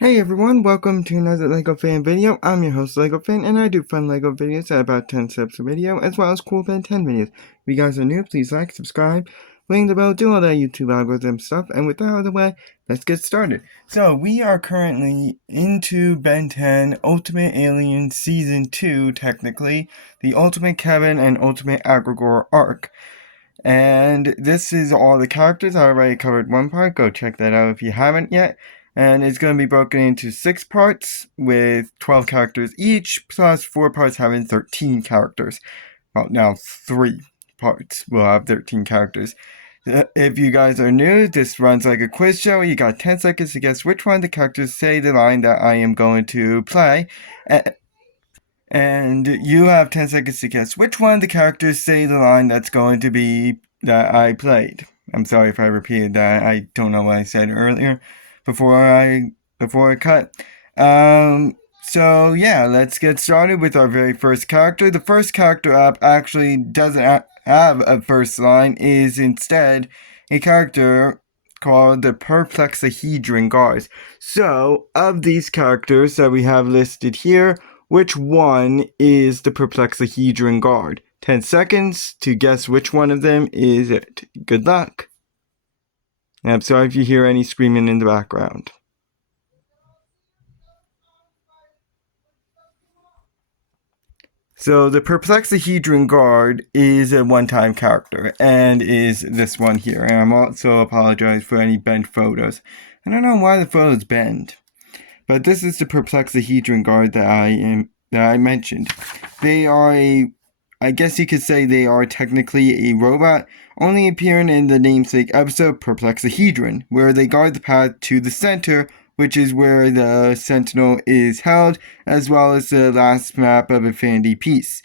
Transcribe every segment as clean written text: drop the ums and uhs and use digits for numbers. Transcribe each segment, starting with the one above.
Hey everyone, welcome to another LEGO fan video. I'm your host LEGO fan, and I do fun LEGO videos at about 10 steps a video, as well as cool Ben 10 videos. If you guys are new, please like, subscribe, ring the bell, do all that YouTube algorithm stuff, and with that out of the way, let's get started. So, we are currently into Ben 10 Ultimate Alien Season 2, technically, the Ultimate Kevin and Ultimate Aggregor arc. And this is all the characters. I already covered one part, go check that out if you haven't yet. And it's going to be broken into 6 parts with 12 characters each, plus 4 parts having 13 characters. Well, now 3 parts will have 13 characters. If you guys are new, this runs like a quiz show. You got 10 seconds to guess which one of the characters say the line that I am going to play. And you have 10 seconds to guess which one of the characters say the line that's going to be that I played. I'm sorry if I repeated that. I don't know what I said earlier before I cut. So yeah, let's get started with our very first character. The first character up actually doesn't have a first line, is instead a character called the Perplexahedron Guards. So, of these characters that we have listed here, which one is the Perplexahedron Guard? 10 seconds to guess which one of them is it. Good luck. And I'm sorry if you hear any screaming in the background. So the Perplexahedron Guard is a one-time character, and is this one here. And I'm also apologize for any bent photos. I don't know why the photos bend, but this is the Perplexahedron Guard that I mentioned. They are I guess you could say they are technically a robot, only appearing in the namesake episode Perplexahedron, where they guard the path to the center, which is where the Sentinel is held, as well as the last map of Infinity Peace.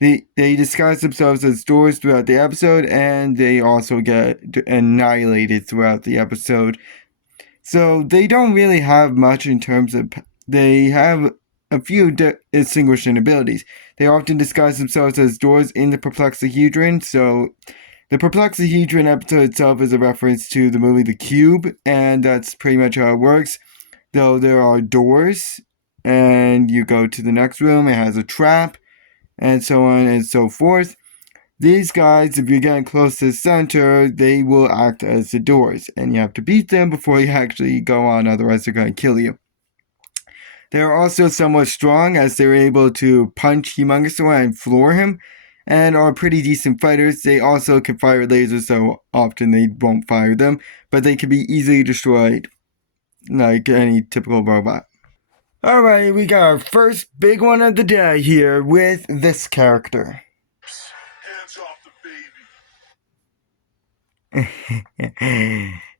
They disguise themselves as doors throughout the episode, and they also get annihilated throughout the episode. So they don't really have much in terms of... They have a few distinguishing abilities. They often disguise themselves as doors in the Perplexahedron, so the Perplexahedron episode itself is a reference to the movie The Cube, and that's pretty much how it works. Though there are doors, and you go to the next room, it has a trap, and so on and so forth. These guys, if you're getting close to the center, they will act as the doors, and you have to beat them before you actually go on, otherwise they're going to kill you. They're also somewhat strong, as they're able to punch Humongous and floor him, and are pretty decent fighters. They also can fire lasers, so often they won't fire them, but they can be easily destroyed, like any typical robot. Alright, we got our first big one of the day here with this character. Hands off the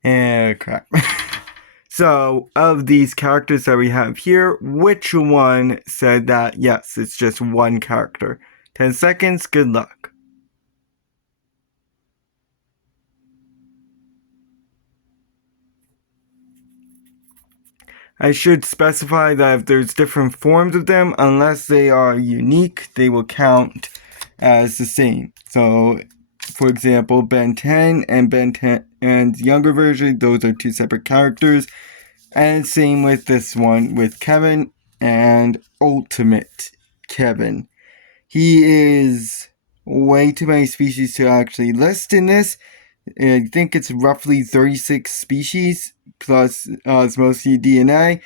baby. Crap. So, of these characters that we have here, which one said that? Yes, it's just one character. 10 seconds, good luck. I should specify that if there's different forms of them, unless they are unique, they will count as the same. So, for example, Ben 10 and Ben 10 and younger version, those are 2 separate characters. And same with this one, with Kevin and Ultimate Kevin. He is way too many species to actually list in this. I think it's roughly 36 species, plus it's mostly DNA.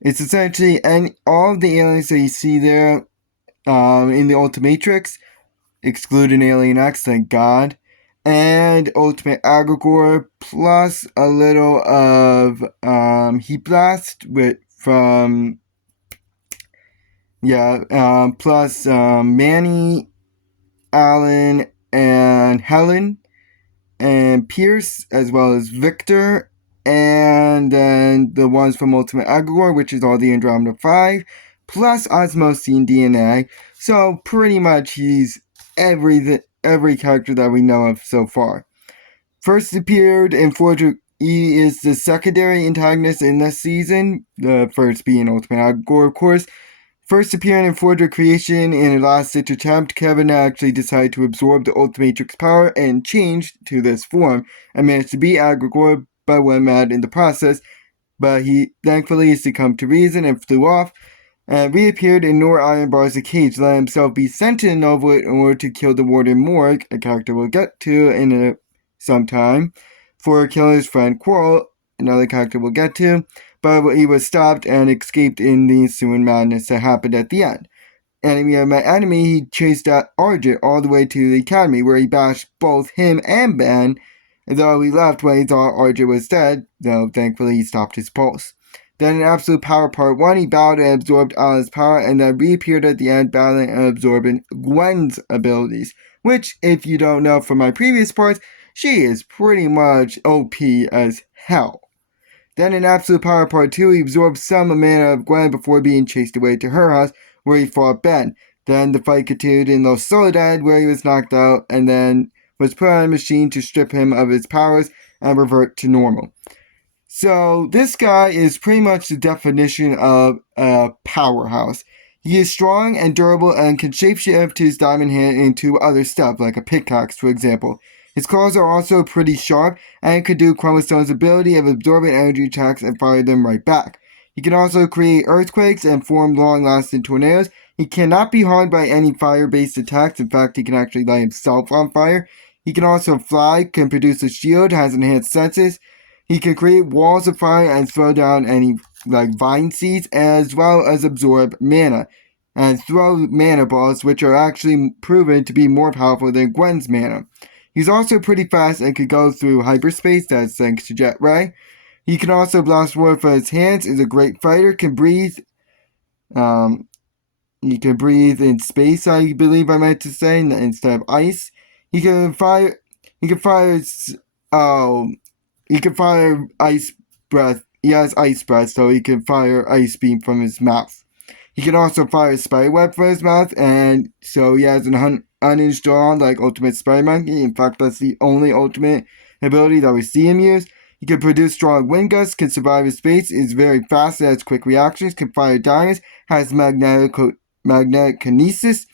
It's essentially all of the aliens that you see there in the Ultimatrix, excluding Alien X, thank God, and Ultimate Aggregor, plus a little of Heat Blast plus Manny, Alan, and Helen, and Pierce, as well as Victor, and then the ones from Ultimate Aggregor, which is all the Andromeda 5, plus Osmosine DNA. So pretty much he's every character that we know of so far. First appeared in Forger. He is the secondary antagonist in this season, the first being Ultimate Aggregor, of course. First appearing in Forger Creation in a last-ditch attempt, Kevin actually decided to absorb the Ultimatrix power and changed to this form, and managed to beat Aggregor, but went mad in the process. but he thankfully succumbed to reason and flew off, and reappeared in Nor Ironbar's cage, letting himself be sent to the Null Void in order to kill the Warden Morgg, a character we'll get to in some time, for killing his friend Quarrel, another character we'll get to, but he was stopped and escaped in the ensuing madness that happened at the end. Enemy of my enemy, he chased Argent all the way to the academy, where he bashed both him and Ben, though he left when he thought Argent was dead, though thankfully he stopped his pulse. Then in Absolute Power Part 1, he battled and absorbed Alice's power, and then reappeared at the end battling and absorbing Gwen's abilities, which, if you don't know from my previous parts, she is pretty much OP as hell. Then in Absolute Power Part 2, he absorbed some mana of Gwen before being chased away to her house, where he fought Ben. Then the fight continued in Los Soledad, where he was knocked out, and then was put on a machine to strip him of his powers and revert to normal. So this guy is pretty much the definition of a powerhouse. He is strong and durable and can shapeshift his diamond hand into other stuff, like a pickaxe, for example. His claws are also pretty sharp, and can do Chromostone's ability of absorbing energy attacks and fire them right back. He can also create earthquakes and form long-lasting tornadoes. He cannot be harmed by any fire-based attacks. In fact, he can actually light himself on fire. He can also fly, can produce a shield, has enhanced senses. He can create walls of fire and throw down any vine seeds, as well as absorb mana and throw mana balls, which are actually proven to be more powerful than Gwen's mana. He's also pretty fast and can go through hyperspace, that's thanks to Jet Ray. He can also blast water from his hands, is a great fighter, can breathe. He can breathe in space, I believe I meant to say, instead of ice. He can fire ice breath. He has ice breath, so he can fire ice beam from his mouth. He can also fire a spiderweb from his mouth, and so he has an unhinged jaw like Ultimate Spider Monkey. In fact, that's the only ultimate ability that we see him use. He can produce strong wind gusts, can survive in space, is very fast, has quick reactions, can fire diamonds, has magnetic kinesis.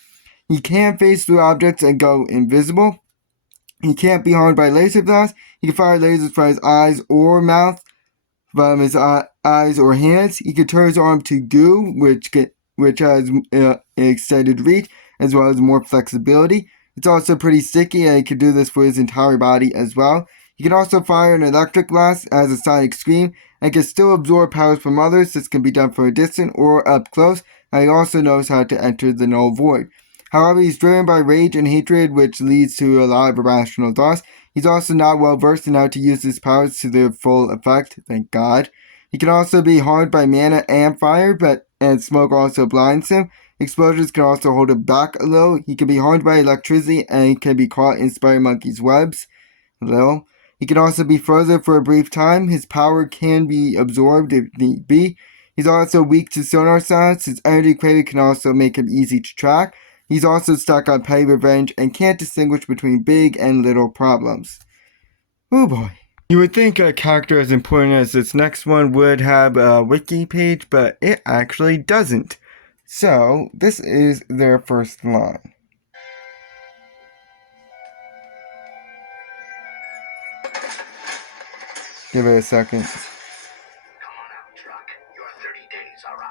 He can phase through objects and go invisible. He can't be harmed by laser blasts. He can fire lasers from his eyes or mouth, from his eyes or hands. He can turn his arm to goo, which has an extended reach, as well as more flexibility. It's also pretty sticky, and he can do this for his entire body as well. He can also fire an electric blast as a sonic scream, and can still absorb powers from others. This can be done from a distance or up close, and he also knows how to enter the Null Void. However, he's driven by rage and hatred, which leads to a lot of irrational thoughts. He's also not well versed in how to use his powers to their full effect, thank God. He can also be harmed by mana and fire, and smoke also blinds him. Explosions can also hold him back a little. He can be harmed by electricity, and he can be caught in Spider Monkey's webs a little. He can also be frozen for a brief time. His power can be absorbed if need be. He's also weak to sonar sounds. His energy craving can also make him easy to track. He's also stuck on petty revenge and can't distinguish between big and little problems. Oh boy. You would think a character as important as this next one would have a wiki page, but it actually doesn't. So, this is their first line. Give it a second. Come on out, Truck. Your 30 days are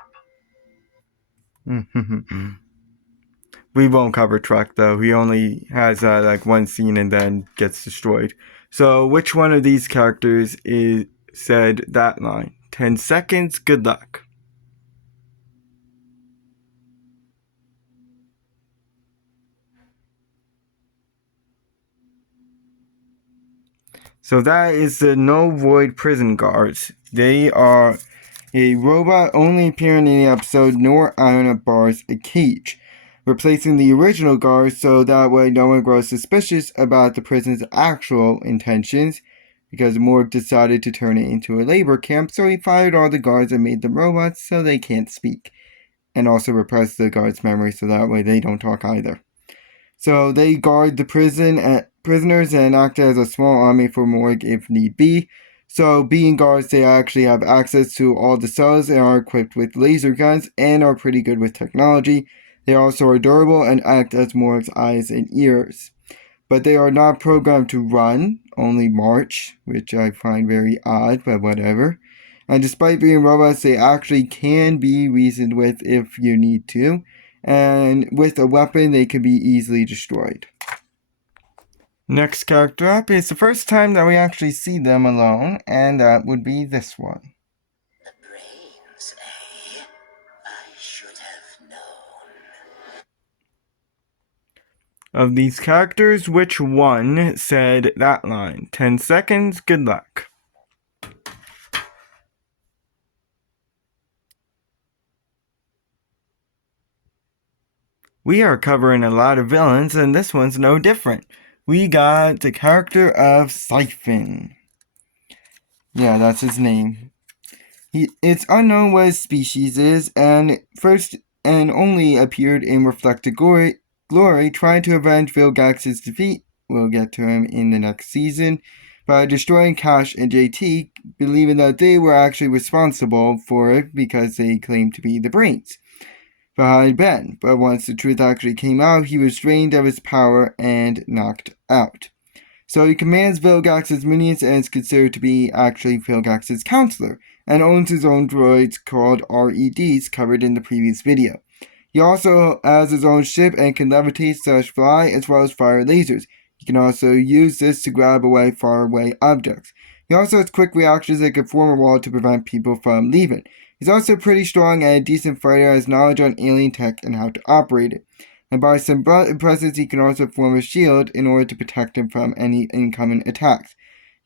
up. We won't cover Truck though. He only has one scene and then gets destroyed. So which one of these characters said that line? 10 seconds, good luck. So that is the Null Void Prison Guards. They are a robot only appearing in the episode Nor Ironbar's a Cage, replacing the original guards so that way no one grows suspicious about the prison's actual intentions, because Morgg decided to turn it into a labor camp, so he fired all the guards and made them robots so they can't speak, and also repressed the guards' memory so that way they don't talk either. So they guard the prisoners and act as a small army for Morgg if need be. So being guards, they actually have access to all the cells and are equipped with laser guns and are pretty good with technology. They also are durable and act as Morgg's eyes and ears. But they are not programmed to run, only march, which I find very odd, but whatever. And despite being robots, they actually can be reasoned with if you need to. And with a weapon, they can be easily destroyed. Next character up is the first time that we actually see them alone, and that would be this one. The brains, eh? I should have known. Of these characters, which one said that line? 10 seconds, good luck. We are covering a lot of villains, and this one's no different. We got the character of Psyphon. Yeah, that's his name. It's unknown what his species is, and first and only appeared in Reflected Glory, trying to avenge Vilgax's defeat. We'll get to him in the next season, by destroying Cash and JT, believing that they were actually responsible for it because they claimed to be the brains behind Ben. But once the truth actually came out, he was drained of his power and knocked out. So he commands Vilgax's minions and is considered to be actually Vilgax's counselor, and owns his own droids called REDs covered in the previous video. He also has his own ship and can levitate/fly as well as fire lasers. He can also use this to grab away faraway objects. He also has quick reactions that can form a wall to prevent people from leaving. He's also pretty strong and a decent fighter, has knowledge on alien tech and how to operate it. And by some presence, he can also form a shield in order to protect him from any incoming attacks.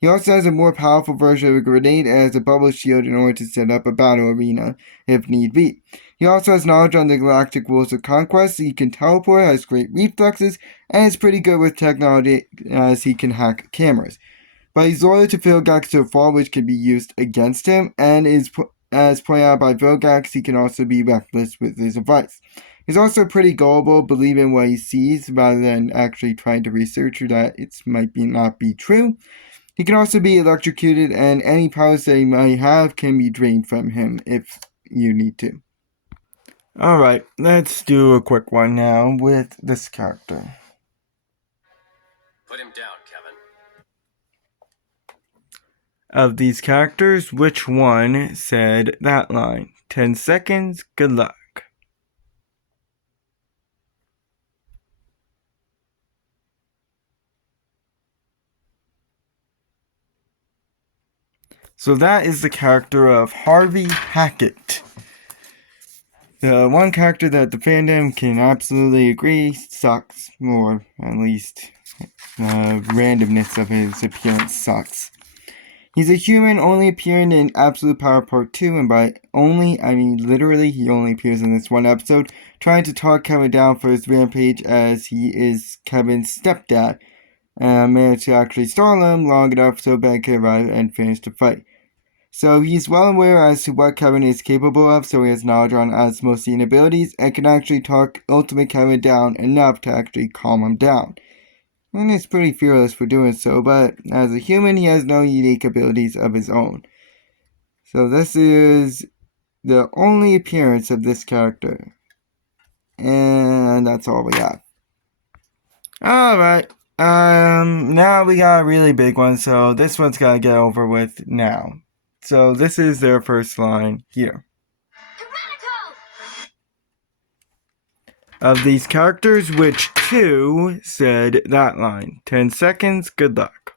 He also has a more powerful version of a grenade and has a bubble shield in order to set up a battle arena if need be. He also has knowledge on the galactic rules of conquest, so he can teleport, has great reflexes, and is pretty good with technology as he can hack cameras. But he's loyal to Vilgax to a fault, which can be used against him, and as pointed out by Vilgax, he can also be reckless with his advice. He's also pretty gullible, believing what he sees rather than actually trying to research that it might not be true. He can also be electrocuted, and any powers that he might have can be drained from him if you need to. Alright, let's do a quick one now with this character. Put him down, Kevin. Of these characters, which one said that line? 10 seconds, good luck. So that is the character of Harvey Hackett. The one character that the fandom can absolutely agree sucks, or at least the randomness of his appearance sucks. He's a human only appearing in Absolute Power Part 2, and by only, I mean literally, he only appears in this one episode, trying to talk Kevin down for his rampage as he is Kevin's stepdad, and managed to actually stall him long enough so Ben can arrive and finish the fight. So he's well aware as to what Kevin is capable of, so he has knowledge on Asmosian abilities, and can actually talk Ultimate Kevin down enough to actually calm him down. And he's pretty fearless for doing so, but as a human, he has no unique abilities of his own. So this is the only appearance of this character. And that's all we got. Alright, now we got a really big one, so this one's gotta get over with now. So this is their first line here. Of these characters, which two said that line? 10 seconds, good luck.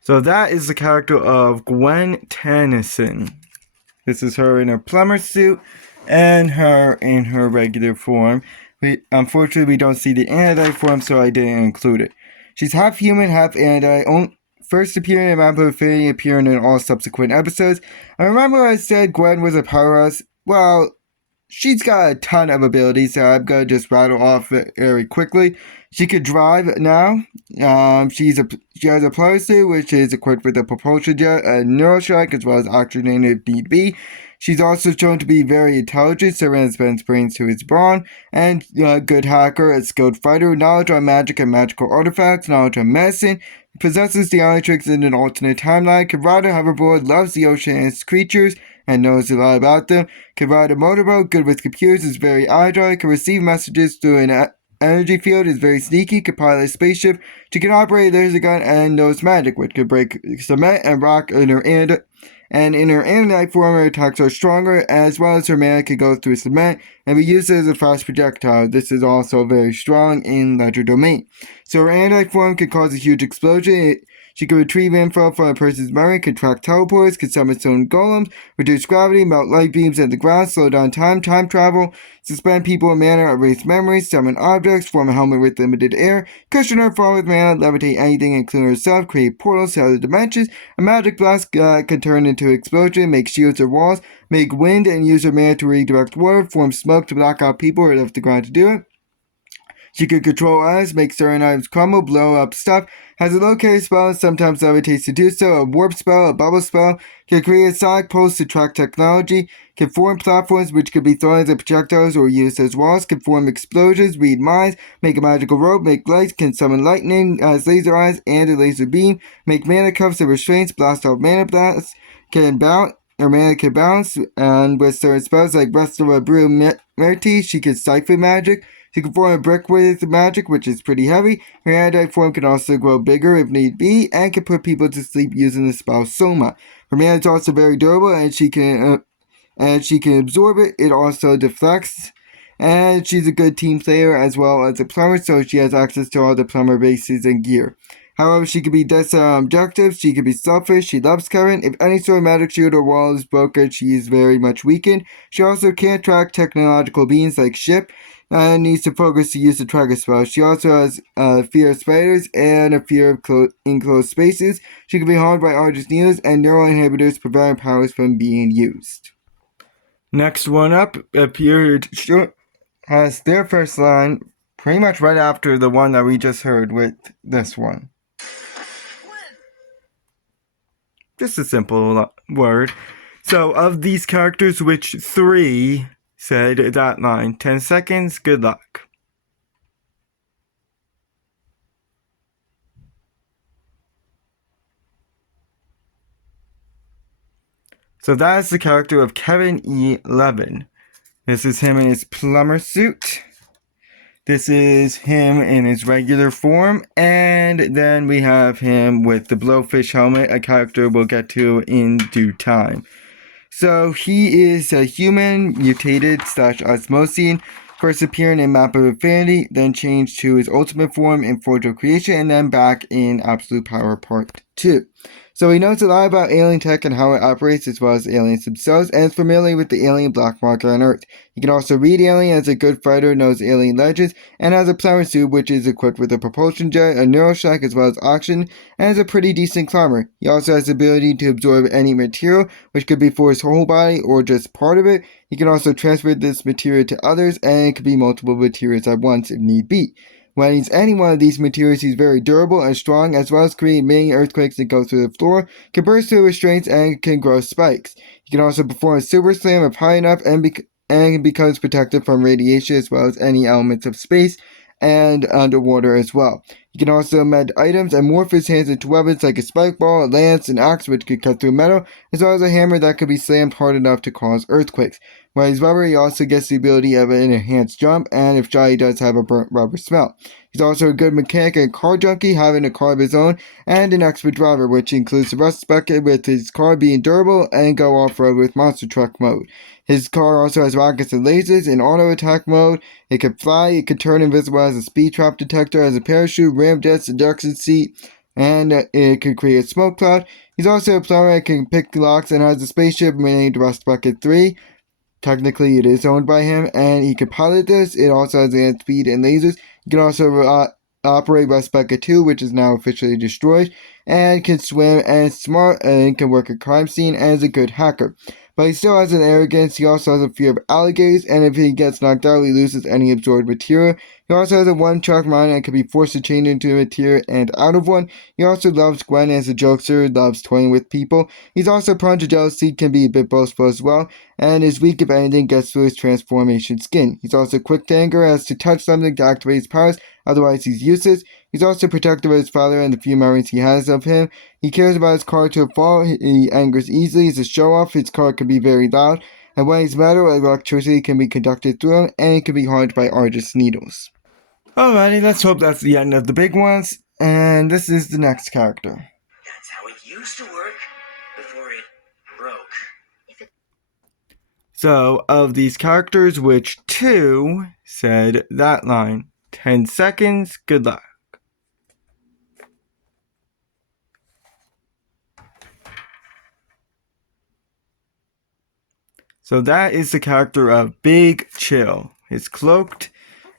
So that is the character of Gwen Tennyson. This is her in her plumber suit and her in her regular form. Unfortunately, we don't see the android form, so I didn't include it. She's half human, half android. First appearing in Map of Infinity, appearing in all subsequent episodes. I remember I said Gwen was a powerhouse. Well, she's got a ton of abilities, so I'm going to just rattle off very quickly. She could drive now. She has a plumber suit, which is equipped with a propulsion jet, a neurostrike, as well as oxygen if need be. She's also shown to be very intelligent, so has Ben's brains to his brawn, and a good hacker, a skilled fighter, knowledge on magic and magical artifacts, knowledge on medicine, possesses the Omnitrix in an alternate timeline, can ride a hoverboard, loves the ocean and its creatures, and knows a lot about them, can ride a motorboat, good with computers, is very agile, can receive messages through an energy field is very sneaky, can pilot a spaceship. She can operate a laser gun and knows magic, which can break cement and rock in her and in her Ammonite form, her attacks are stronger, as well as her mana can go through cement and be used as a fast projectile. This is also very strong in Ledger Domain. So her Ammonite form can cause a huge explosion. She can retrieve info from a person's memory, can track teleports, can summon stone golems, reduce gravity, melt light beams at the ground, slow down time travel, suspend people in mana, erase memories, summon objects, form a helmet with limited air, cushion her fall with mana, levitate anything including herself, create portals to other dimensions, a magic blast can turn into an explosion, make shields or walls, make wind and use her mana to redirect water, form smoke to block out people or lift the ground to do it. She can control items, make certain items crumble, blow up stuff, has a located spell and sometimes levitates to do so, a warp spell, a bubble spell, can create a sonic pulse to track technology, can form platforms which can be thrown as projectiles or used as walls, can form explosions, read minds, make a magical rope, make lights, can summon lightning as laser eyes and a laser beam, make mana cuffs and restraints, blast off mana blasts, can bounce, her mana can bounce, and with certain spells like Rest of a Brew Merti, she can siphon magic. She can form a brick with magic, which is pretty heavy. Her Ammonite form can also grow bigger if need be, and can put people to sleep using the spell Soma. Her mana is also very durable, and she can absorb it. It also deflects, and she's a good team player as well as a plumber, so she has access to all the plumber bases and gear. However, she can be dead set on objectives, she can be selfish, she loves Kevin. If any sort of magic shield or wall is broken, she is very much weakened. She also can't track technological beings like ship, and needs to focus to use the tracker spell. She also has a fear of spiders and a fear of enclosed spaces. She can be harmed by Argus needles and neural inhibitors, preventing powers from being used. Next one up has their first line pretty much right after the one that we just heard with this one. Just a simple word. So, of these characters, which 3 said that line? 10 seconds, good luck. So that is the character of Kevin E. Levin. This is him in his plumber suit. This is him in his regular form. And then we have him with the blowfish helmet, a character we'll get to in due time. So he is a human, mutated / osmosine, first appearing in Map of Infinity, then changed to his ultimate form in Forge of Creation, and then back in Absolute Power Part 2. So he knows a lot about alien tech and how it operates, as well as aliens themselves, and is familiar with the alien black market on Earth. He can also read alien as a good fighter, knows alien legends, and has a plumber suit which is equipped with a propulsion jet, a neuroshock, as well as oxygen, and is a pretty decent climber. He also has the ability to absorb any material, which could be for his whole body or just part of it. He can also transfer this material to others, and it could be multiple materials at once if need be. When he's any one of these materials, he's very durable and strong, as well as create many earthquakes that go through the floor, can burst through restraints, and can grow spikes. He can also perform a super slam if high enough and becomes protected from radiation, as well as any elements of space and underwater as well. He can also mend items and morph his hands into weapons like a spike ball, a lance, an axe which could cut through metal, as well as a hammer that could be slammed hard enough to cause earthquakes. While he's rubber, he also gets the ability of an enhanced jump, and if shy, he does have a burnt rubber smell. He's also a good mechanic and car junkie, having a car of his own, and an expert driver, which includes the rust bucket with his car being durable and go off-road with monster truck mode. His car also has rockets and lasers in auto attack mode. It can fly, it can turn invisible as a speed trap detector, has a parachute, ramjet, seduction seat, and it can create a smoke cloud. He's also a plumber and can pick locks and has a spaceship named Rust Bucket 3. Technically, it is owned by him, and he can pilot this. It also has land speed and lasers. He can also operate Rust Bucket 2, which is now officially destroyed, and can swim and is smart and can work a crime scene and is a good hacker. But he still has an arrogance. He also has a fear of alligators, and if he gets knocked out, he loses any absorbed material. He also has a one-track mind and can be forced to change into a material and out of one. He also loves Gwen as a jokester, loves toying with people. He's also prone to jealousy, can be a bit boastful as well, and is weak if anything gets through his transformation skin. He's also quick to anger, has to touch something to activate his powers, otherwise he's useless. He's also protective of his father and the few memories he has of him. He cares about his car to a fault. He angers easily. He's a show-off. His car can be very loud. And when he's metal, electricity can be conducted through him, and he can be harmed by Argus needles. Alrighty, let's hope that's the end of the big ones. And this is the next character. That's how it used to work before it broke. So, of these characters, which 2 said that line? 10 seconds, good luck. So that is the character of Big Chill, his cloaked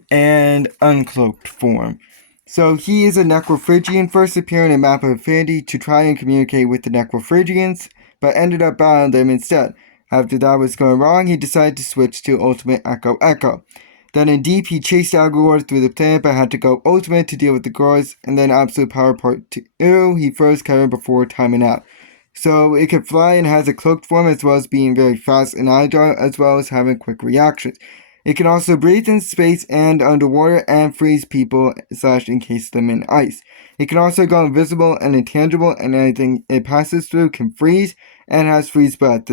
and uncloaked form. So he is a Necrophrygian, first appearing in Map of Affinity to try and communicate with the Necrophrygians, but ended up battling them instead. After that was going wrong, he decided to switch to Ultimate Echo Echo. Then in Deep, he chased Aggregor through the planet, but had to go Ultimate to deal with the guards, and then Absolute Power Part 2, he froze Kevin before timing out. So it can fly and has a cloaked form, as well as being very fast and agile, as well as having quick reactions. It can also breathe in space and underwater and freeze people / encase them in ice. It can also go invisible and intangible, and anything it passes through can freeze and has freeze breath.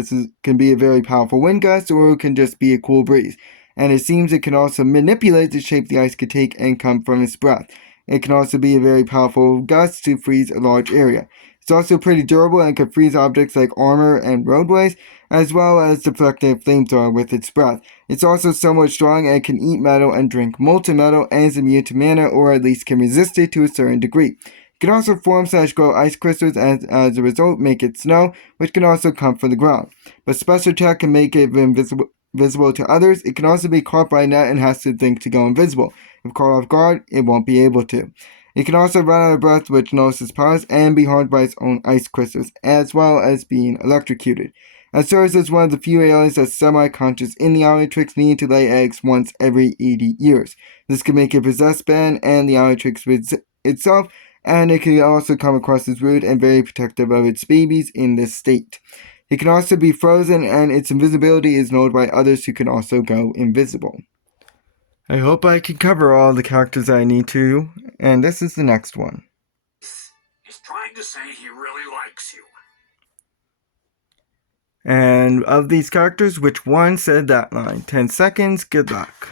Can be a very powerful wind gust, or it can just be a cool breeze. And it seems it can also manipulate the shape the ice could take and come from its breath. It can also be a very powerful gust to freeze a large area. It's also pretty durable and can freeze objects like armor and roadways, as well as deflect a flamethrower with its breath. It's also somewhat strong and can eat metal and drink molten metal, and is immune to mana, or at least can resist it to a certain degree. It can also form / grow ice crystals, and as a result make it snow, which can also come from the ground. But special attack can make it invisible to others. It can also be caught by a net and has to think to go invisible. If caught off guard, it won't be able to. It can also run out of breath, which nulls its powers, and be harmed by its own ice crystals, as well as being electrocuted. It serves as one of the few aliens that's semi-conscious in the Omnitrix, needing to lay eggs once every 80 years. This can make it possess Ben and the Omnitrix itself, and it can also come across as rude and very protective of its babies in this state. It can also be frozen, and its invisibility is nulled by others who can also go invisible. I hope I can cover all the characters I need to, and this is the next one. He's trying to say he really likes you. And of these characters, which one said that line? 10 seconds, good luck.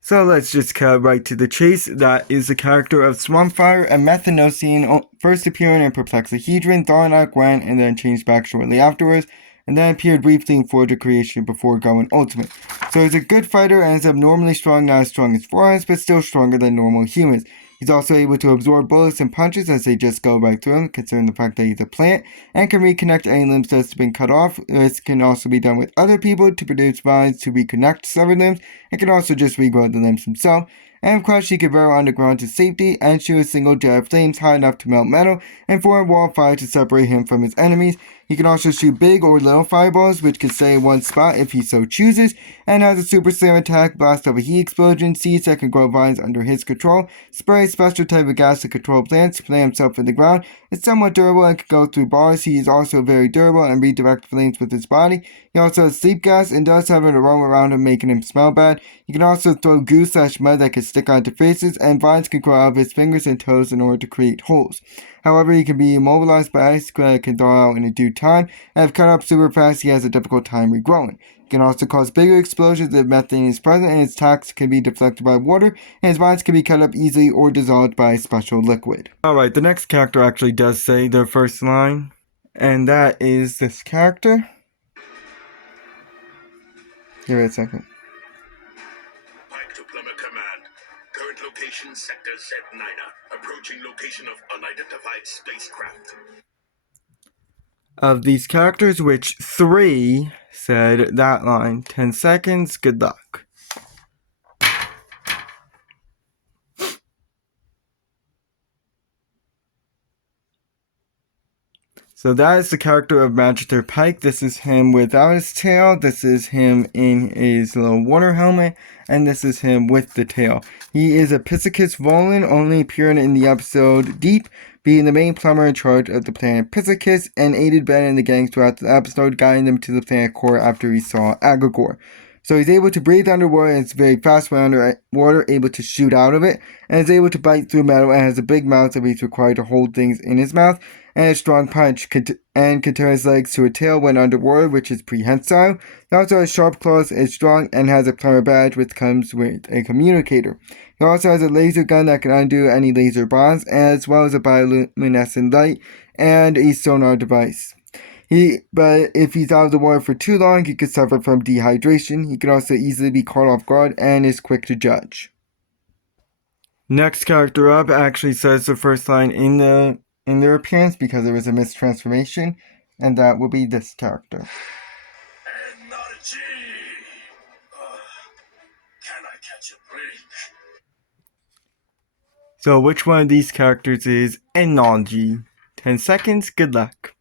So let's just cut right to the chase. That is the character of Swampfire, a Methanosian, first appearing in Perplexahedron, thawing out Gwen, and then changed back shortly afterwards, and then appeared briefly in Forge of Creation before going Ultimate. So he's a good fighter and is abnormally strong, not as strong as Forest, but still stronger than normal humans. He's also able to absorb bullets and punches as they just go right through him, considering the fact that he's a plant, and can reconnect any limbs that's been cut off. This can also be done with other people to produce vines to reconnect severed limbs, and can also just regrow the limbs himself. And of course, he can burrow underground to safety and shoot a single jet of flames high enough to melt metal and form a wall of fire to separate him from his enemies. He can also shoot big or little fireballs, which can stay in one spot if he so chooses, and has a super slam attack, blast off a heat explosion, seeds that can grow vines under his control, spray a special type of gas to control plants, plant himself in the ground. It's somewhat durable and can go through bars. He is also very durable and redirect flames with his body. He also has sleep gas and does have an aroma around him, making him smell bad. He can also throw goo / mud that can stick onto faces, and vines can grow out of his fingers and toes in order to create holes. However, he can be immobilized by ice that can thaw out in a due time, and if cut up super fast, he has a difficult time regrowing. He can also cause bigger explosions if methane is present, and his attacks can be deflected by water, and his vines can be cut up easily or dissolved by a special liquid. Alright, the next character actually does say their first line, and that is this character. Give it a second. Pyke to Plumber Command. Current location Sector Z9. Approaching location of unidentified spacecraft. Of these characters, which 3 said that line? 10 seconds, good luck. So that is the character of Magister Pyke. This is him without his tail, this is him in his little water helmet, and this is him with the tail. He is a Piscicus Volan, only appearing in the episode Deep, being the main plumber in charge of the planet Piscicus, and aided Ben and the gang throughout the episode, guiding them to the planet core after he saw Aggregor. So he's able to breathe underwater, and is very fast when underwater, able to shoot out of it, and is able to bite through metal, and has a big mouth that he's required to hold things in his mouth, and a strong punch, and can turn his legs to a tail when underwater, which is prehensile. He also has sharp claws, is strong, and has a plumber badge, which comes with a communicator. He also has a laser gun that can undo any laser bombs, as well as a bioluminescent light and a sonar device. But if he's out of the water for too long, he could suffer from dehydration. He can also easily be caught off guard and is quick to judge. Next character up actually says the first line in their appearance because there was a mistransformation, and that will be this character. Energy! Can I catch a break? So which one of these characters is Energy? 10 seconds, good luck.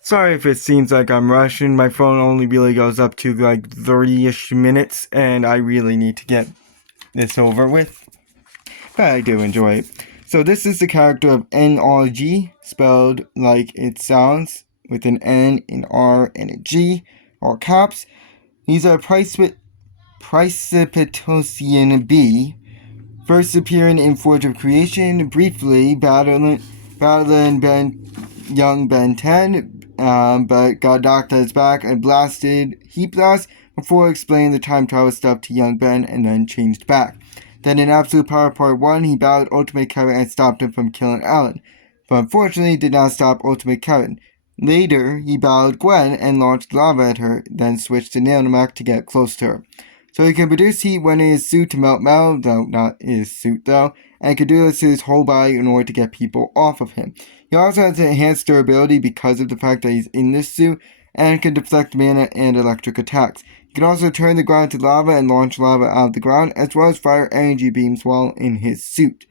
Sorry if it seems like I'm rushing, my phone only really goes up to like 30-ish minutes, and I really need to get this over with. But I do enjoy it. So this is the character of NRG, spelled like it sounds, with an N, an R, and a G, all caps. He's a Precipitosian bee, first appearing in Forge of Creation, briefly battling young Ben 10, but got knocked on his back and blasted Heat Blast before explaining the time travel stuff to young Ben and then changed back. Then in Absolute Power Part 1, he battled Ultimate Kevin and stopped him from killing Alan, but unfortunately did not stop Ultimate Kevin. Later, he battled Gwen and launched lava at her, then switched to Nanomech to get close to her. So he can produce heat when in his suit to melt metal, though not his suit though, and can do this to his whole body in order to get people off of him. He also has enhanced durability because of the fact that he's in this suit, and can deflect mana and electric attacks. He can also turn the ground to lava and launch lava out of the ground, as well as fire energy beams while in his suit.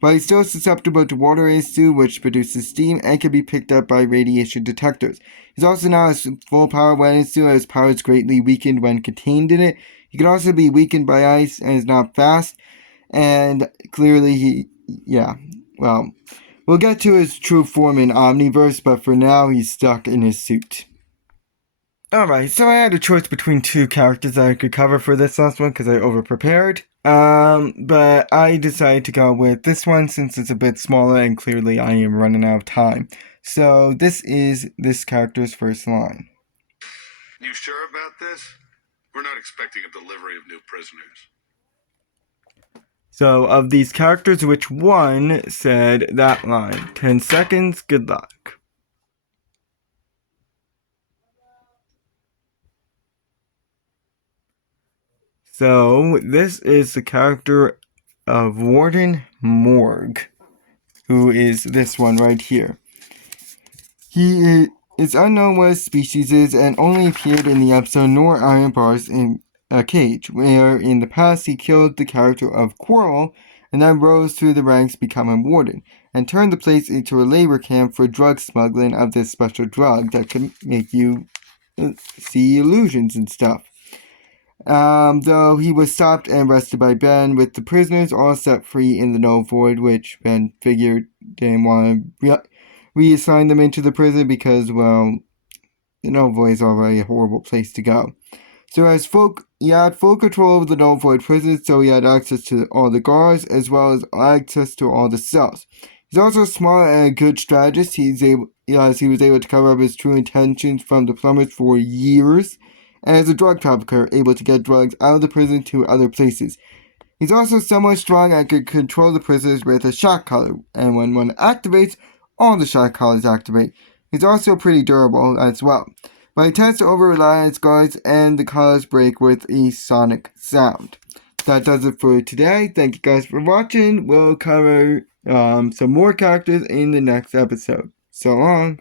But he's still susceptible to water in his suit, which produces steam and can be picked up by radiation detectors. He's also not at full power when in his suit, as his power is greatly weakened when contained in it. He can also be weakened by ice and is not fast, and clearly we'll get to his true form in Omniverse, but for now he's stuck in his suit. Alright, so I had a choice between two characters that I could cover for this last one because I overprepared. But I decided to go with this one since it's a bit smaller and clearly I am running out of time. So this is this character's first line. You sure about this? We're not expecting a delivery of new prisoners. So of these characters, which one said that line? 10 seconds, good luck. So this is the character of Warden Morgg, who is this one right here. He is unknown what his species is and only appeared in the episode Nor Iron Bars in a Cage, where in the past he killed the character of Quarrel and then rose through the ranks becoming warden, and turned the place into a labor camp for drug smuggling of this special drug that can make you see illusions and stuff. Though he was stopped and arrested by Ben, with the prisoners all set free in the Null Void, which Ben figured didn't want to reassign them into the prison because, well, the Null Void is already a horrible place to go. So he had full control of the Null Void prison, so he had access to all the guards, as well as access to all the cells. He's also smart and a good strategist. He was able to cover up his true intentions from the plumbers for years, and as a drug trafficker, able to get drugs out of the prison to other places. He's also somewhat strong and could control the prisoners with a shock collar, and when one activates, all the shock collars activate. He's also pretty durable as well, but he tends to over-rely on his guards, and the collars break with a sonic sound. That does it for today. Thank you guys for watching. We'll cover some more characters in the next episode. So long.